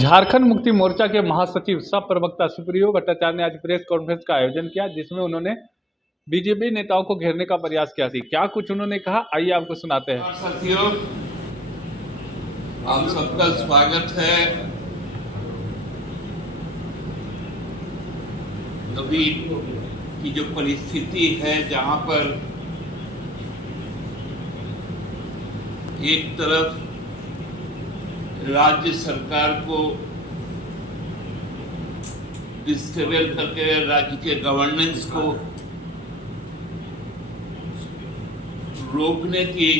झारखंड मुक्ति मोर्चा के महासचिव सह प्रवक्ता सुप्रियो भट्टाचार्य ने आज प्रेस कॉन्फ्रेंस का आयोजन किया, जिसमें उन्होंने बीजेपी नेताओं को घेरने का प्रयास किया थी। क्या कुछ उन्होंने कहा, आइए आपको सुनाते हैं। साथियों, आप सबका स्वागत है। अभी की जो परिस्थिति है, जहां पर एक तरफ राज्य सरकार को डिस्टेबल करके राज्य के गवर्नेंस को रोकने की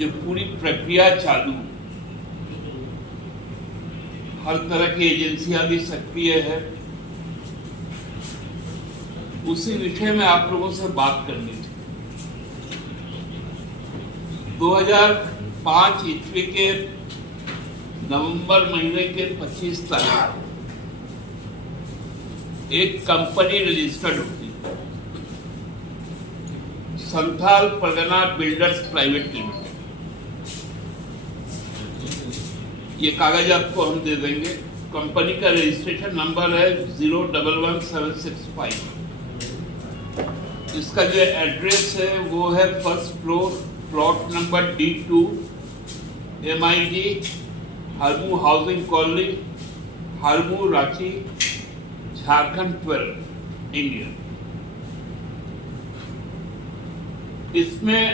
जो पूरी प्रक्रिया चालू, हर तरह की एजेंसियां भी सक्रिय है, उसी विषय में आप लोगों से बात करनी थी। 2005 ईस्वी के नवंबर महीने के 25 तारीख एक कंपनी रजिस्टर्ड होती है, Santhal Pargana builders private limited. ये कागज आपको हम दे देंगे। कंपनी का रजिस्ट्रेशन नंबर है 011765। इसका जो एड्रेस है वो है first floor, plot number D2, MIG, Harmu housing colony, Harmu, Ranchi, Jharkhand 12, India. इसमें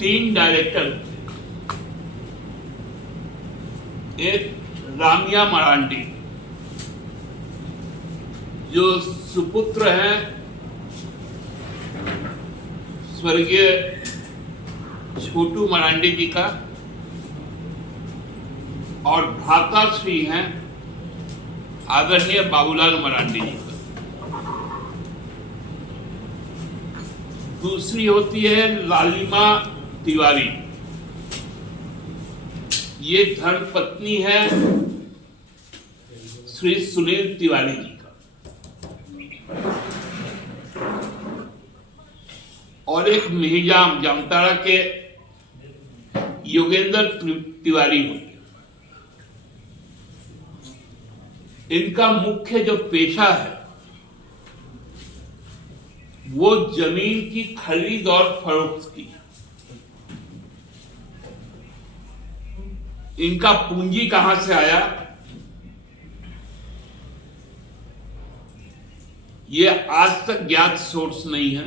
3 डायरेक्टर, एक रामिया मरांडी जो सुपुत्र हैं स्वर्गीय छोटू मरांडी जी का, और भ्राताश्री हैं आदरणीय बाबूलाल मरांडी जी का। दूसरी होती है लालिमा तिवारी, ये धर्मपत्नी है श्री सुनील तिवारी जी का। और एक मिहिजाम जामताड़ा के योगेंद्र तिवारी होते। इनका मुख्य जो पेशा है वो जमीन की खरीद और फरोख्त की। इनका पूंजी कहां से आया, ये आज तक ज्ञात सोर्स नहीं है।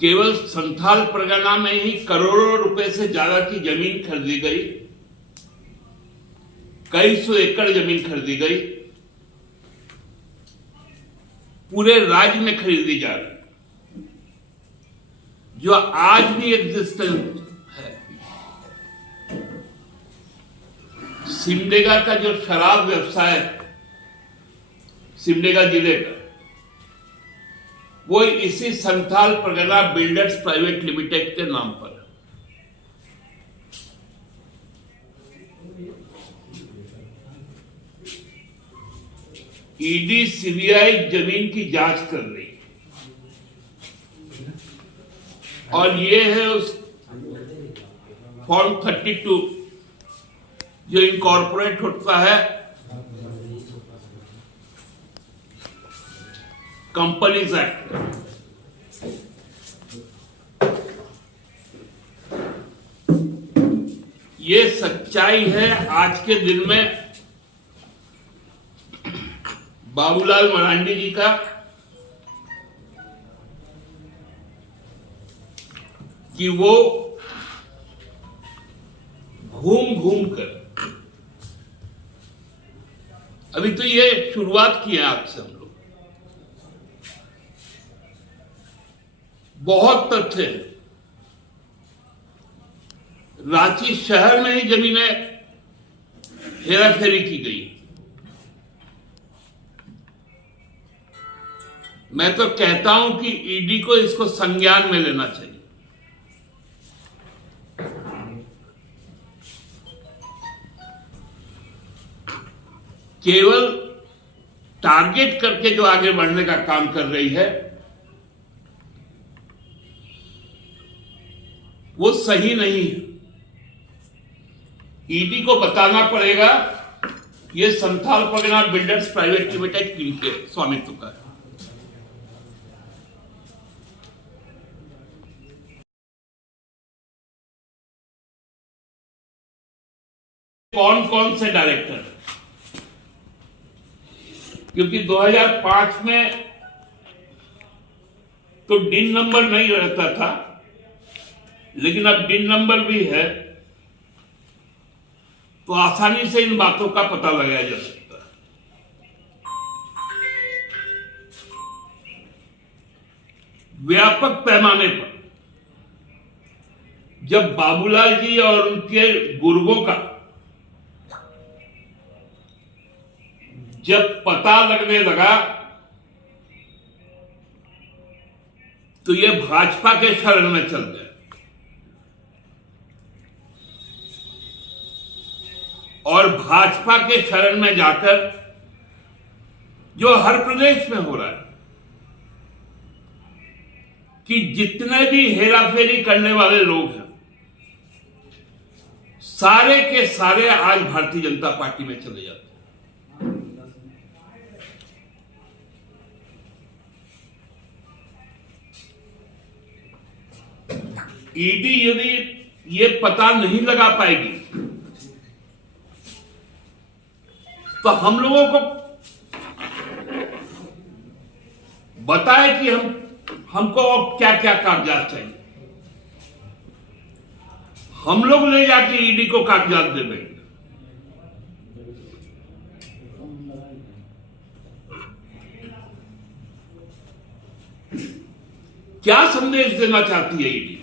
केवल संथाल परगना में ही करोड़ों रुपए से ज्यादा की जमीन खरीदी गई, कई सौ एकड़ जमीन खरीदी गई, पूरे राज्य में खरीदी जा रही, जो आज भी एग्जिस्टेंस है। सिमडेगा का जो शराब व्यवसाय है, सिमडेगा जिले का, वो इसी Santhal Pargana builders private limited के नाम पर है। ईडी सीबीआई जमीन की जांच कर रही है, और ये है उस फॉर्म 32 जो इनकॉर्पोरेट होता है कंपनीज एक्ट। ये सच्चाई है आज के दिन में बाबूलाल मरांडी जी का, कि वो घूम घूम कर, अभी तो ये शुरुआत की है आपसे हम लोग, बहुत तथ्य है। रांची शहर में ही जमीनें हेराफेरी की गई। मैं तो कहता हूं कि ईडी को इसको संज्ञान में लेना चाहिए। केवल टारगेट करके जो आगे बढ़ने का काम कर रही है वो सही नहीं है। ईडी को बताना पड़ेगा ये Santhal Pargana builders private limited किनके स्वामित्व का है। कौन कौन से डायरेक्टर, क्योंकि 2005 में तो डिन नंबर नहीं रहता था, लेकिन अब डिन नंबर भी है तो आसानी से इन बातों का पता लगाया जा सकता है। व्यापक पैमाने पर जब बाबूलाल जी और उनके गुर्गों का जब पता लगने लगा तो ये भाजपा के शरण में चल गए और भाजपा के शरण में जाकर जो हर प्रदेश में हो रहा है कि जितने भी हेराफेरी करने वाले लोग हैं सारे के सारे आज भारतीय जनता पार्टी में चले जाते हैं। ईडी यदि ये पता नहीं लगा पाएगी तो हम लोगों को बताए कि हमको क्या क्या कागजात चाहिए, हम लोग ले जाके ईडी को कागजात दे देंगे। क्या संदेश देना चाहती है ईडी?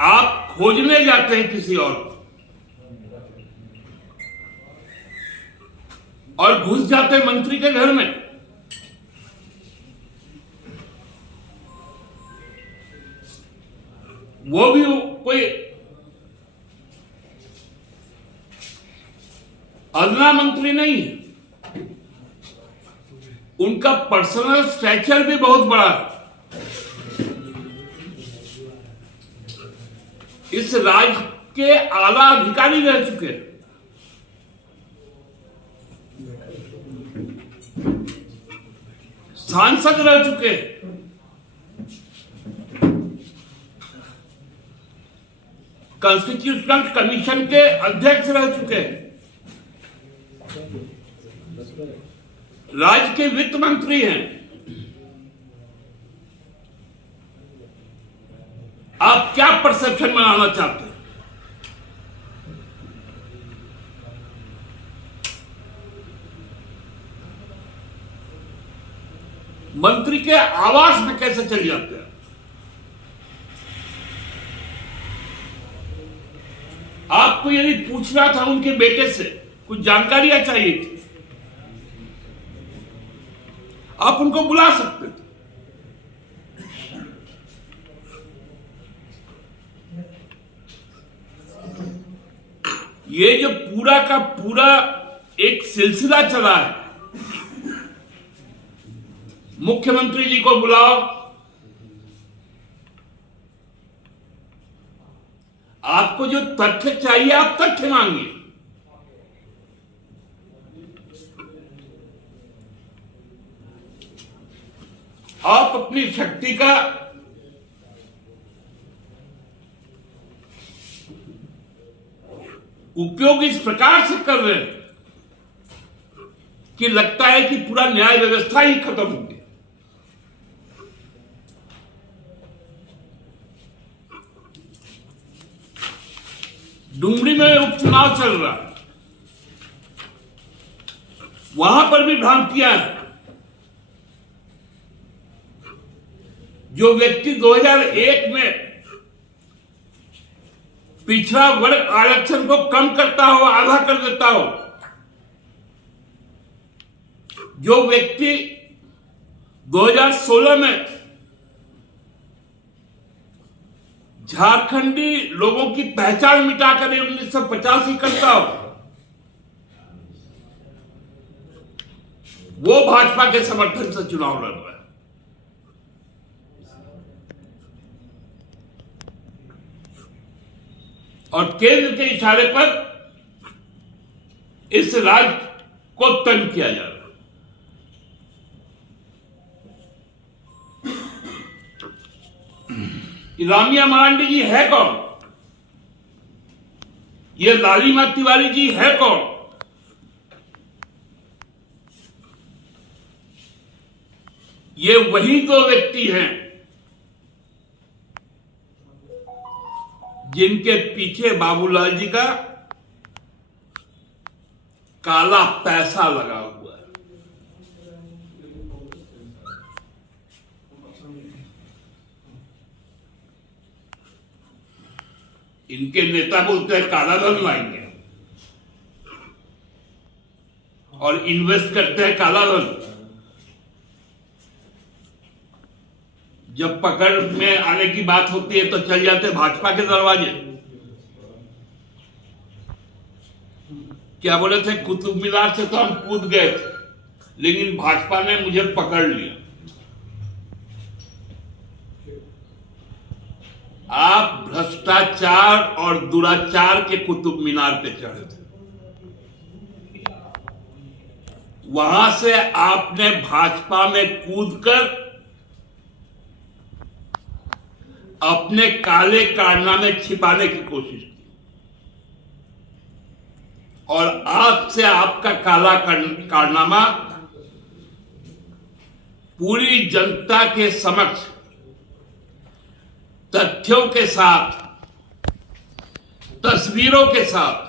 आप खोजने जाते हैं किसी और घुस जाते हैं मंत्री के घर में, वो भी कोई अदना मंत्री नहीं है, उनका पर्सनल स्ट्रक्चर भी बहुत बड़ा है। इस राज्य के आला अधिकारी रह चुके हैं, सांसद रह चुके हैं, कॉन्स्टिट्यूशनल कमीशन के अध्यक्ष रह चुके हैं, राज्य के वित्त मंत्री हैं। आप क्या परसेप्शन बनाना चाहते हैं? मंत्री के आवास में कैसे चले जाते हैं? आपको यदि पूछना था उनके बेटे से, कुछ जानकारियां चाहिए थी, आप उनको बुला सकते थे। ये जो पूरा का पूरा एक सिलसिला चला है, मुख्यमंत्री जी को बुलाओ, आपको जो तथ्य चाहिए आप तथ्य मांगिए, आप अपनी शक्ति का उपयोग इस प्रकार से कर रहे हैं कि लगता है कि पूरा न्याय व्यवस्था ही खत्म हो गई। डुमरी में उपचुनाव चल रहा है, वहां पर भी भ्रांतियां हैं। जो व्यक्ति 2001 में पिछड़ा वर्ग आरक्षण को कम करता हो, आधा कर देता हो, जो व्यक्ति 2016 में झारखंडी लोगों की पहचान मिटाकर 1950 ही करता हो, वो भाजपा के समर्थन से चुनाव लड़ रहा है। और केंद्र के इशारे पर इस राज्य को तंग किया जा रहा है। रामिया मरांडी जी है कौन? ये लालिमा तिवारी जी है कौन? ये वही दो व्यक्ति हैं जिनके पीछे बाबूलाल जी का काला पैसा लगा हुआ है। इनके नेता बोलते हैं काला धन लाएंगे और इन्वेस्ट करते हैं काला धन। जब पकड़ में आने की बात होती है तो चल जाते भाजपा के दरवाजे। क्या बोले थे, कुतुब मीनार से तो हम कूद गए थे, लेकिन भाजपा ने मुझे पकड़ लिया। आप भ्रष्टाचार और दुराचार के कुतुब मीनार पे चढ़े थे। वहां से आपने भाजपा में कूदकर अपने काले कारनामे छिपाने की कोशिश की और आज से आपका काला कारनामा पूरी जनता के समक्ष तथ्यों के साथ, तस्वीरों के साथ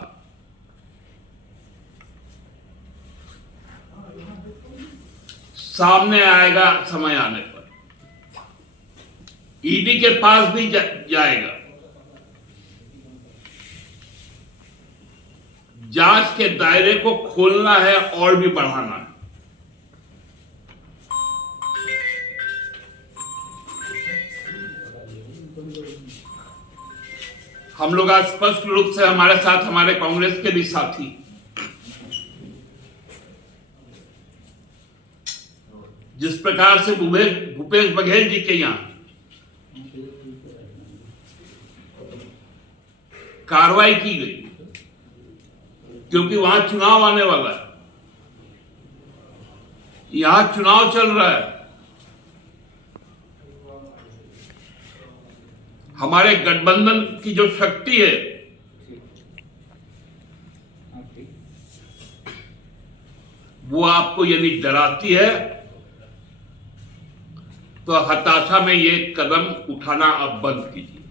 सामने आएगा समय आने पर। ईडी के पास भी जाएगा। जांच के दायरे को खोलना है और भी बढ़ाना है। हम लोग आज स्पष्ट रूप से हमारे साथ हमारे कांग्रेस के भी साथी जिस प्रकार से भूपेश बघेल जी के यहां कार्रवाई की गई, क्योंकि वहां चुनाव आने वाला है, यहां चुनाव चल रहा है। हमारे गठबंधन की जो शक्ति है वो आपको यदि डराती है तो हताशा में ये कदम उठाना अब बंद कीजिए।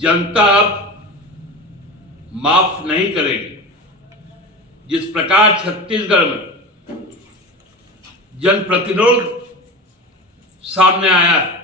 जनता अब माफ नहीं करेगी। जिस प्रकार छत्तीसगढ़ में जनप्रतिरोध सामने आया है,